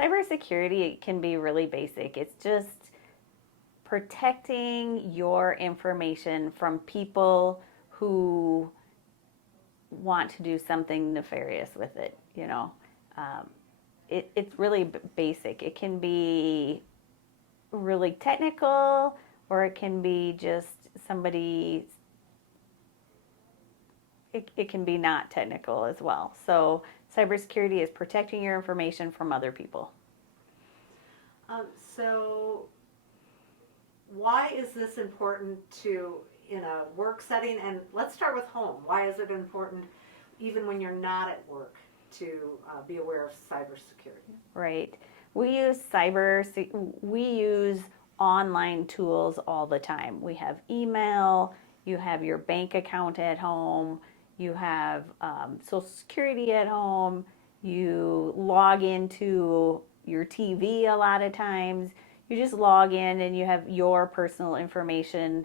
Cybersecurity can be really basic. It's just protecting your information from people who want to do something nefarious with it. It's really basic. It can be really technical, or it can be just somebody. It can be not technical as well. So cybersecurity is protecting your information from other people. So why is this important to in a work setting? And let's start with home. Why is it important, even when you're not at work, to be aware of cybersecurity? Right. We use online tools all the time. We have email, you have your bank account at home, you have Social Security at home, you log into your TV a lot of times. You just log in and you have your personal information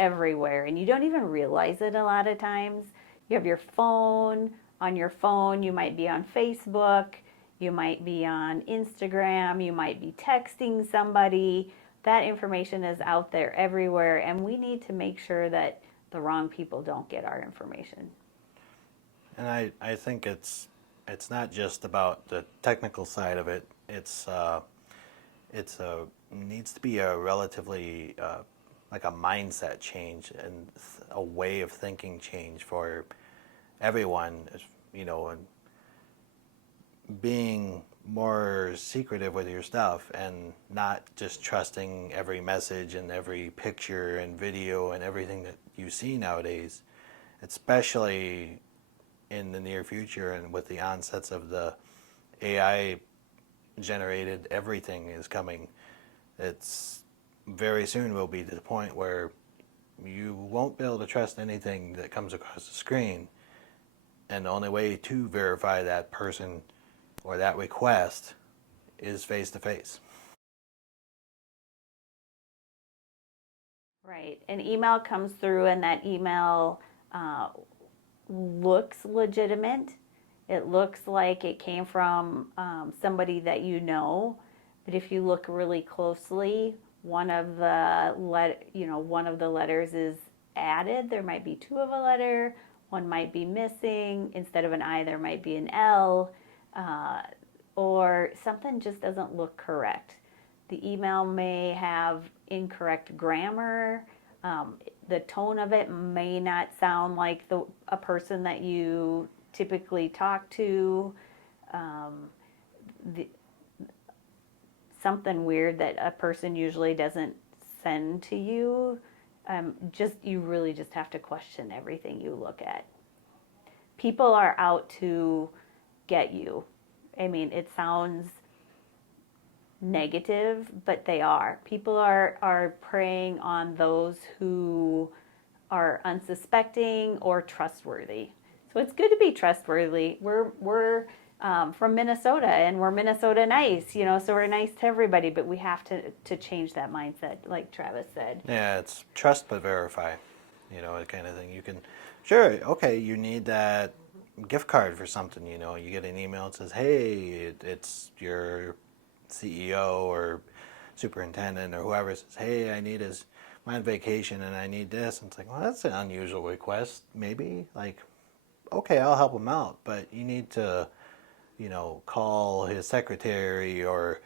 everywhere, and you don't even realize it a lot of times. You have your phone. On your phone, you might be on Facebook, you might be on Instagram, you might be texting somebody. That information is out there everywhere, and we need to make sure that the wrong people don't get our information. And I think it's not just about the technical side of it. Needs to be a relatively like a mindset change and a way of thinking change for everyone, and being more secretive with your stuff and not just trusting every message and every picture and video and everything that you see nowadays, especially in the near future and with the onsets of the AI generated everything is coming. It's very soon will be to the point where you won't be able to trust anything that comes across the screen, and the only way to verify that person or that request is face to face. Right. An email comes through, and that email looks legitimate. It looks like it came from somebody that you know, but if you look really closely, one of the letters is added. There might be two of a letter. One might be missing. Instead of an I, there might be an L, or something just doesn't look correct. The email may have incorrect grammar. The tone of it may not sound like a person that you typically talk to. Something weird that a person usually doesn't send to you. You really just have to question everything you look at. People are out to get you. I mean, it sounds negative, but they are. People are preying on those who are unsuspecting or trustworthy. So it's good to be trustworthy. We're from Minnesota, and we're Minnesota nice, so we're nice to everybody, but we have to change that mindset, like Travis said. Yeah, it's trust but verify, that kind of thing. You can, sure, okay, you need that gift card for something, you get an email that says, hey, it's your CEO or superintendent or whoever says, hey, I'm on vacation and I need this. And it's like, well, that's an unusual request, maybe. Like, okay, I'll help him out, but you need to, call his secretary or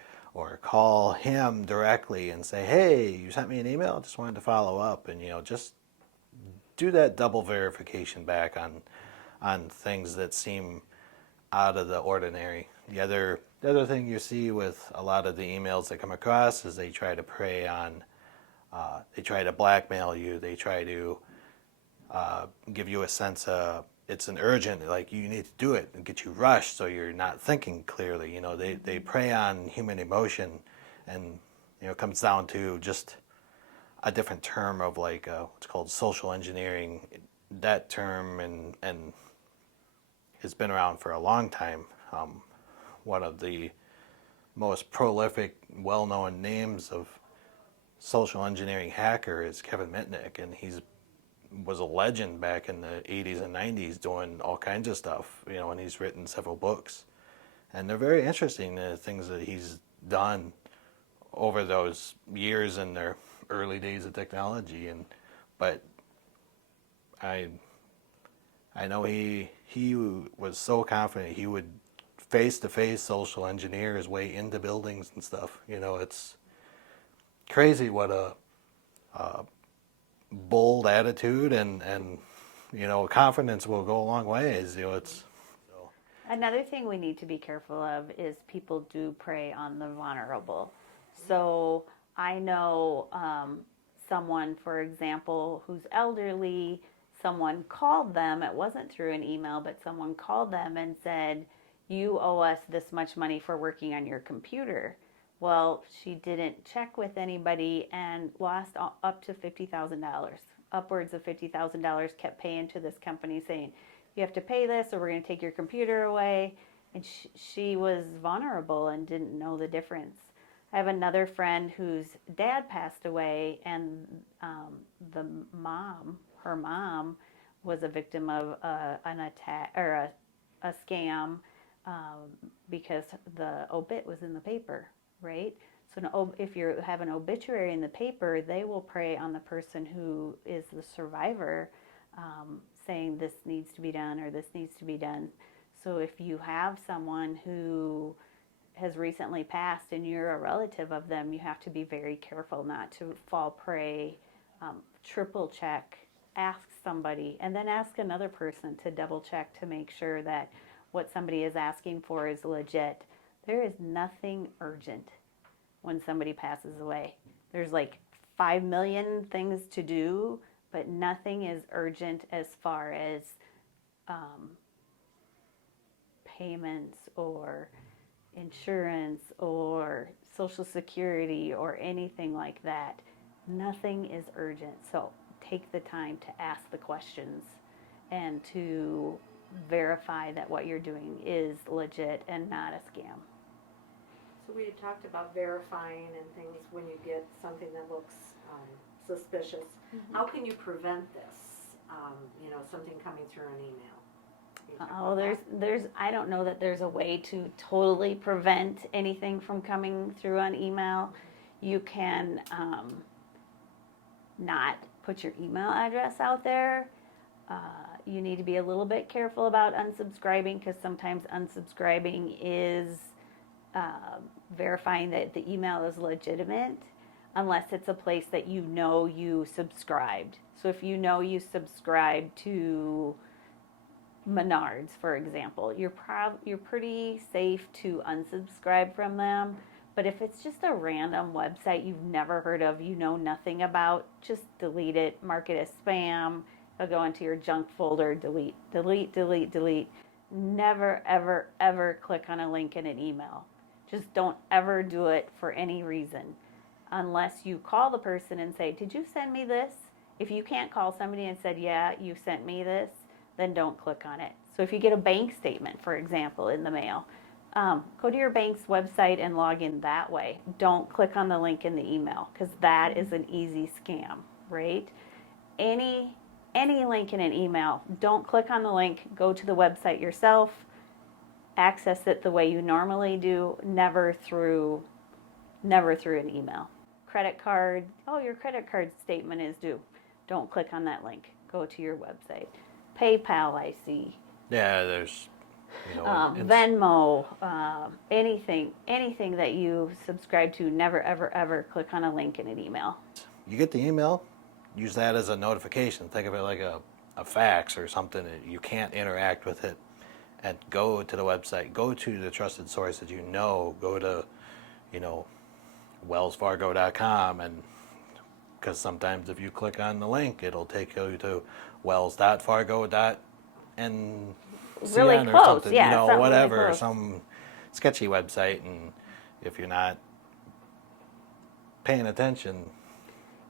call him directly and say, hey, you sent me an email, just wanted to follow up, and just do that double verification back on things that seem out of the ordinary. The other thing you see with a lot of the emails that come across is they try to prey on, they try to blackmail you, they try to give you a sense of it's an urgent, like you need to do it and get you rushed so you're not thinking clearly. They prey on human emotion, and it comes down to just a different term of like what's called social engineering. That term and has been around for a long time. One of the most prolific, well-known names of social engineering hacker is Kevin Mitnick, and was a legend back in the 80s and 90s doing all kinds of stuff, and he's written several books. and they're very interesting, the things that he's done over those years in their early days of technology. And but I I know he was so confident he would face to face social engineer his way into buildings and stuff. You know, it's crazy what a bold attitude and you know, confidence will go a long ways. You know, it's so. Another thing we need to be careful of is people do prey on the vulnerable. So I know someone, for example, who's elderly, someone called them, it wasn't through an email, but someone called them and said, you owe us this much money for working on your computer. Well, she didn't check with anybody and lost up to $50,000. Upwards of $50,000, kept paying to this company saying, you have to pay this or we're going to take your computer away. And she was vulnerable and didn't know the difference. I have another friend whose dad passed away, and her mom, was a victim of an attack or a scam because the obit was in the paper, right? So if you have an obituary in the paper, they will prey on the person who is the survivor, saying this needs to be done or this needs to be done. So if you have someone who has recently passed and you're a relative of them, you have to be very careful not to fall prey. Triple check, ask somebody, and then ask another person to double check to make sure that what somebody is asking for is legit. There is nothing urgent when somebody passes away. There's like 5 million things to do, but nothing is urgent as far as payments or insurance or Social Security or anything like that. Nothing is urgent. So take the time to ask the questions and to verify that what you're doing is legit and not a scam. So we had talked about verifying and things when you get something that looks suspicious. How can you prevent this? You know, something coming through an email. Oh, I don't know that there's a way to totally prevent anything from coming through on email. You can not put your email address out there. You need to be a little bit careful about unsubscribing, because sometimes unsubscribing is verifying that the email is legitimate, unless it's a place that you know you subscribed. So if you know you subscribe to Menards, for example, you're pretty safe to unsubscribe from them. But if it's just a random website you've never heard of, you know nothing about, just delete it, mark it as spam. It'll go into your junk folder, delete, delete, delete, delete. Never, ever, ever click on a link in an email. Just don't ever do it for any reason. Unless you call the person and say, did you send me this? If you can't call somebody and said, yeah, you sent me this, then don't click on it. So if you get a bank statement, for example, in the mail, go to your bank's website and log in that way. Don't click on the link in the email, because that is an easy scam, right? Any link in an email, don't click on the link. Go to the website yourself. Access it the way you normally do, never through an email. Credit card, oh, your credit card statement is due. Don't click on that link. Go to your website. PayPal, I see. Yeah, there's, you know, Venmo, anything that you subscribe to, never, ever, ever click on a link in an email. you get the email, use that as a notification. Think of it like a fax or something. You can't interact with it. And go to the website, go to the trusted source that you know, go to, you know, wellsfargo.com, and because sometimes if you click on the link, it'll take you to wells.fargo.nc Really or close, something, yeah, you know, something really whatever, close. some sketchy website, and if you're not paying attention,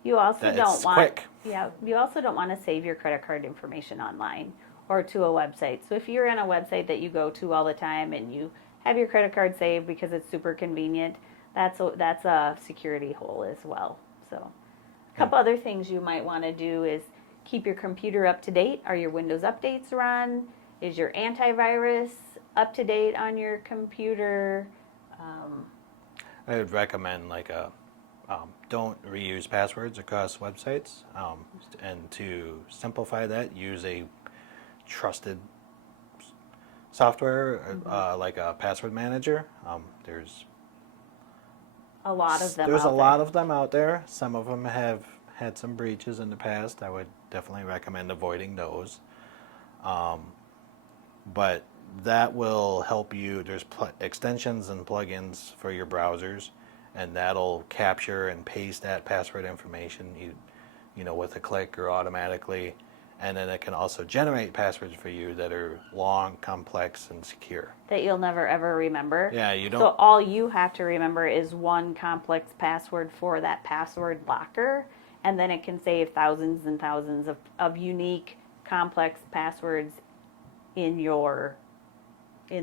You also it's don't want, quick. yeah, you also don't want to save your credit card information online or to a website. So if you're in a website that you go to all the time and you have your credit card saved because it's super convenient, that's a security hole as well. So a couple other things you might want to do is keep your computer up to date. Are your Windows updates run? Is your antivirus up to date on your computer. I would recommend like a don't reuse passwords across websites, and to simplify that, use a trusted software like a password manager. A lot of them There's a out lot there. of them out there. Some of them have had some breaches in the past. I would definitely recommend avoiding those. But that will help you. There's extensions and plugins for your browsers, and that'll capture and paste that password information, with a click or automatically. And then it can also generate passwords for you that are long, complex, and secure. That you'll never ever remember. Yeah, you So don't. all you have to remember is one complex password for that password locker, and then it can save thousands and thousands of unique complex passwords in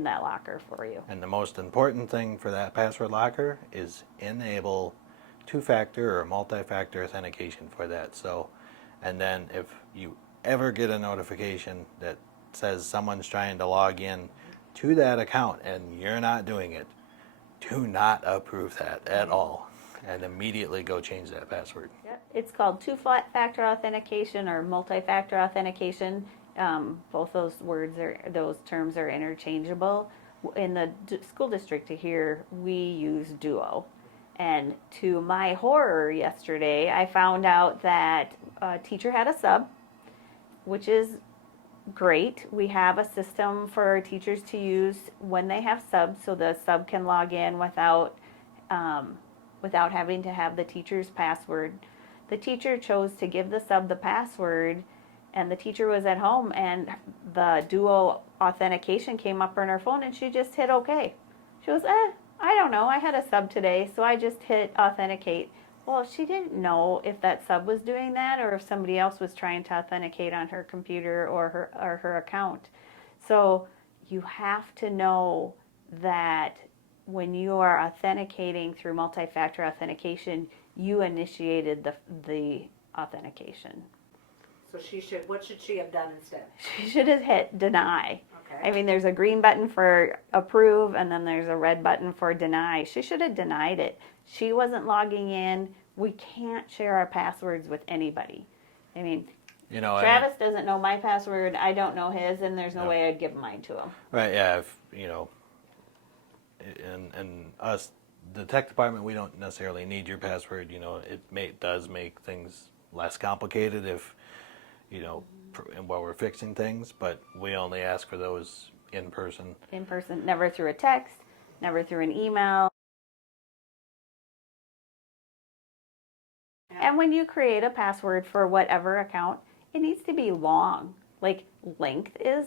that locker for you. And the most important thing for that password locker is enable two-factor or multi-factor authentication for that. So, and then if you ever get a notification that says someone's trying to log in to that account and you're not doing it, do not approve that at all, and immediately go change that password. Yep. It's called two-factor authentication or multi-factor authentication. Both those terms are interchangeable. In the school district here, we use Duo. And to my horror yesterday, I found out that a teacher had a sub, which is great. We have a system for teachers to use when they have subs, so the sub can log in without having to have the teacher's password. The teacher chose to give the sub the password, and the teacher was at home, and the Duo authentication came up on her phone, and she just hit OK. She goes, I don't know. I had a sub today, so I just hit authenticate. Well, she didn't know if that sub was doing that or if somebody else was trying to authenticate on her computer or her account. So you have to know that when you are authenticating through multi-factor authentication, you initiated the authentication. So what should she have done instead? She should have hit deny. Okay. I mean, there's a green button for approve, and then there's a red button for deny. She should have denied it. She wasn't logging in. We can't share our passwords with anybody. I mean, Travis doesn't know my password. I don't know his, and there's no way I'd give mine to him. Right, yeah, and us, the tech department, we don't necessarily need your password. It does make things less complicated if, while we're fixing things, but we only ask for those in person. In person, never through a text, never through an email. And when you create a password for whatever account, it needs to be long. Like length is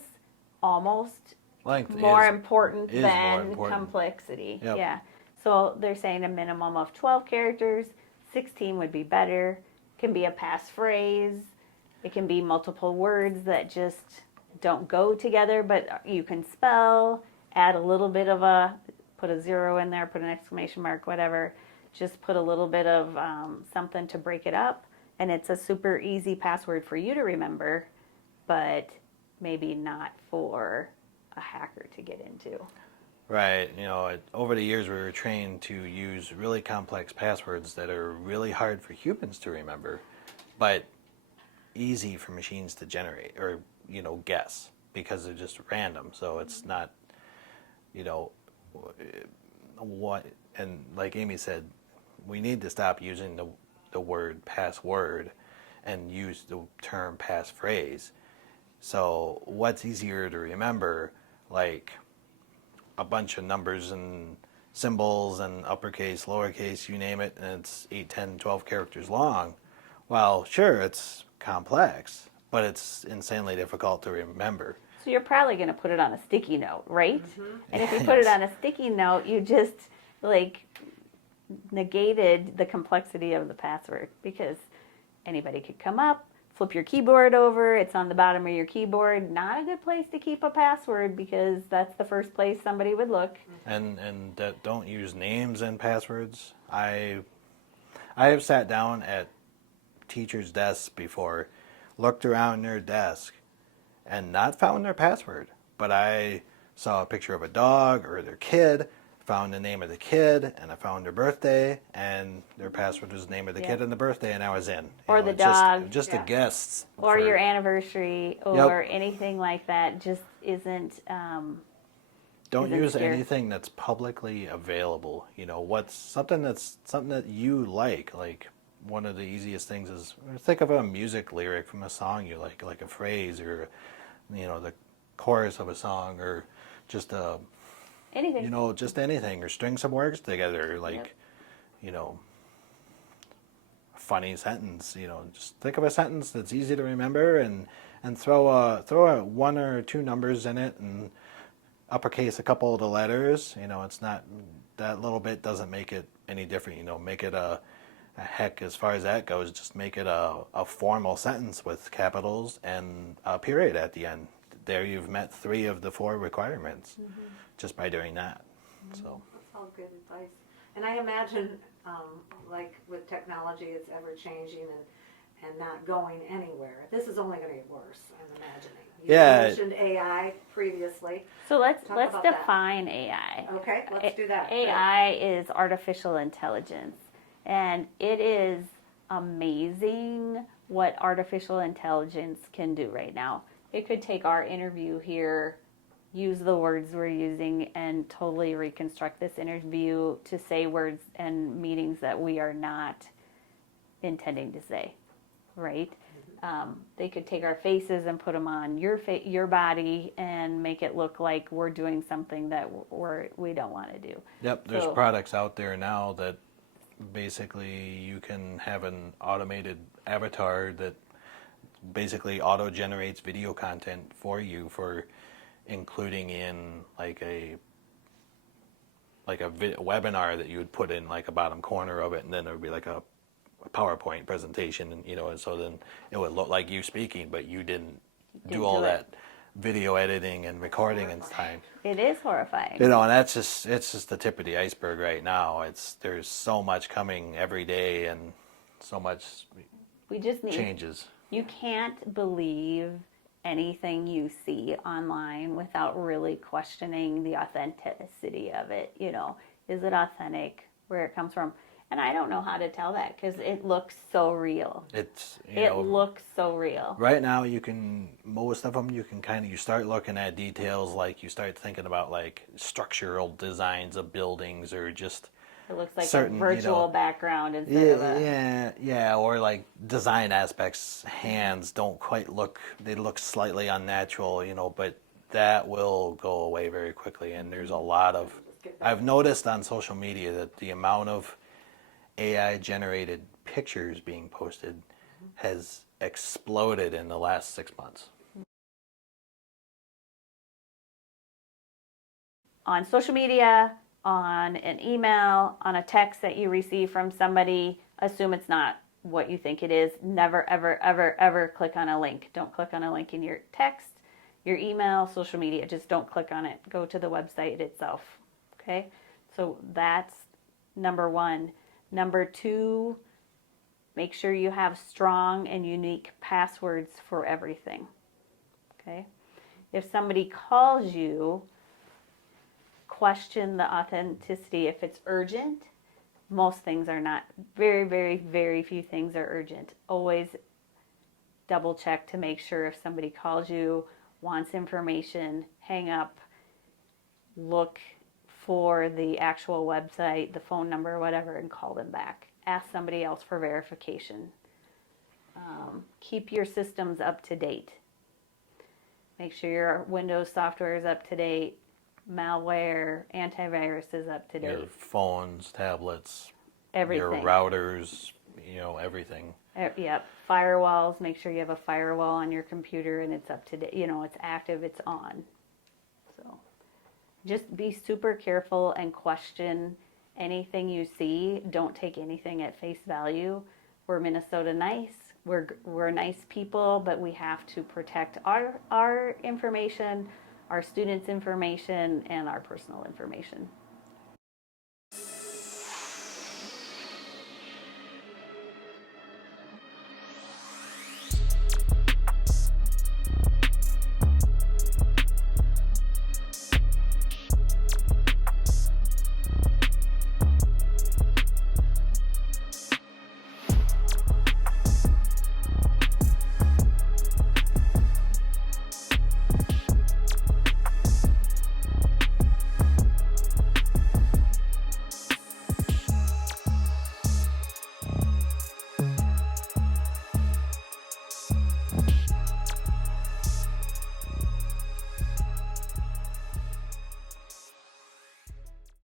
almost more important than complexity. Yep. Yeah. So they're saying a minimum of 12 characters, 16 would be better. It can be a passphrase. It can be multiple words that just don't go together, but you can spell, add a little bit of put a zero in there, put an exclamation mark, whatever. Just put a little bit of something to break it up, and it's a super easy password for you to remember, but maybe not for a hacker to get into. Right. Over the years, we were trained to use really complex passwords that are really hard for humans to remember, but easy for machines to generate or, guess, because they're just random. So it's not, and like Amy said, we need to stop using the word password and use the term passphrase. So what's easier to remember, like a bunch of numbers and symbols and uppercase, lowercase, you name it, and it's 8, 10, 12 characters long. Well, sure, it's complex, but it's insanely difficult to remember. So you're probably going to put it on a sticky note, right? Mm-hmm. And if you put it on a sticky note, you just negated the complexity of the password, because anybody could come up, flip your keyboard over, it's on the bottom of your keyboard. Not a good place to keep a password, because that's the first place somebody would look. And don't use names and passwords. I have sat down at teachers' desks before, looked around their desk, and not found their password. But I saw a picture of a dog or their kid, found the name of the kid, and I found their birthday, and their password was the name of the Yep. kid and the birthday, and I was in. Or the it's just, dog. just the Yeah. guests. Or for- your anniversary or anything like that just isn't Don't isn't use scary. anything that's publicly available. What's something that you like. Like one of the easiest things is think of a music lyric from a song you like a phrase or the chorus of a song or just anything. just anything or string some words together like Yep. you know a funny sentence. Just think of a sentence that's easy to remember and throw a one or two numbers in it and uppercase a couple of the letters. It's not that little bit doesn't make it any different. Make it a heck as far as that goes. Just make it a formal sentence with capitals and a period at the end. There you've met 3 of the 4 requirements just by doing that. So That's all good advice. And I imagine, like with technology, it's ever changing and not going anywhere. This is only going to get worse, I'm imagining. You Yeah. mentioned AI previously. So let's Talk about that. define AI. Okay, let's do that. AI is artificial intelligence, and it is amazing what artificial intelligence can do right now. It could take our interview here, use the words we're using, and totally reconstruct this interview to say words and meanings that we are not intending to say, right? They could take our faces and put them on your body and make it look like we're doing something that we don't want to do. Yep, there's So- products out there now that basically you can have an automated avatar that basically auto generates video content for you for including in like a webinar that you would put in like a bottom corner of it, and then there would be like a PowerPoint presentation, and so then it would look like you speaking, but you didn't do all do it. that video editing and recording and time. It is horrifying. And it's just the tip of the iceberg right now. There's so much coming every day and so much We just need. changes. You can't believe anything you see online without really questioning the authenticity of it. Is it authentic? Where it comes from? And I don't know how to tell that because it looks so real. It looks so real. Right now, most of them, you start looking at details, like you start thinking about like structural designs of buildings or just It looks like certain, a virtual background instead of a. yeah, or like design aspects, hands don't quite they look slightly unnatural, but that will go away very quickly. And there's a lot of, I've noticed on social media that the amount of AI generated pictures being posted has exploded in the last 6 months. On social media, on an email, on a text that you receive from somebody, assume it's not what you think it is. Never, ever, ever, ever click on a link. Don't click on a link in your text, your email, social media. Just don't click on it. Go to the website itself. Okay? So that's number 1. Number 2, make sure you have strong and unique passwords for everything. Okay? If somebody calls you, question the authenticity. If it's urgent, most things are not. Very, very, very few things are urgent. Always double check to make sure if somebody calls you, wants information, hang up, look for the actual website, the phone number, whatever, and call them back. Ask somebody else for verification. Keep your systems up to date. Make sure your Windows software is up to date. Malware, antivirus is up to date. Your phones, tablets, Everything. your routers, everything. Yep. Firewalls. Make sure you have a firewall on your computer and it's up to date. It's active. It's on. So, just be super careful and question anything you see. Don't take anything at face value. We're Minnesota nice. We're nice people, but we have to protect our information, our students' information, and our personal information.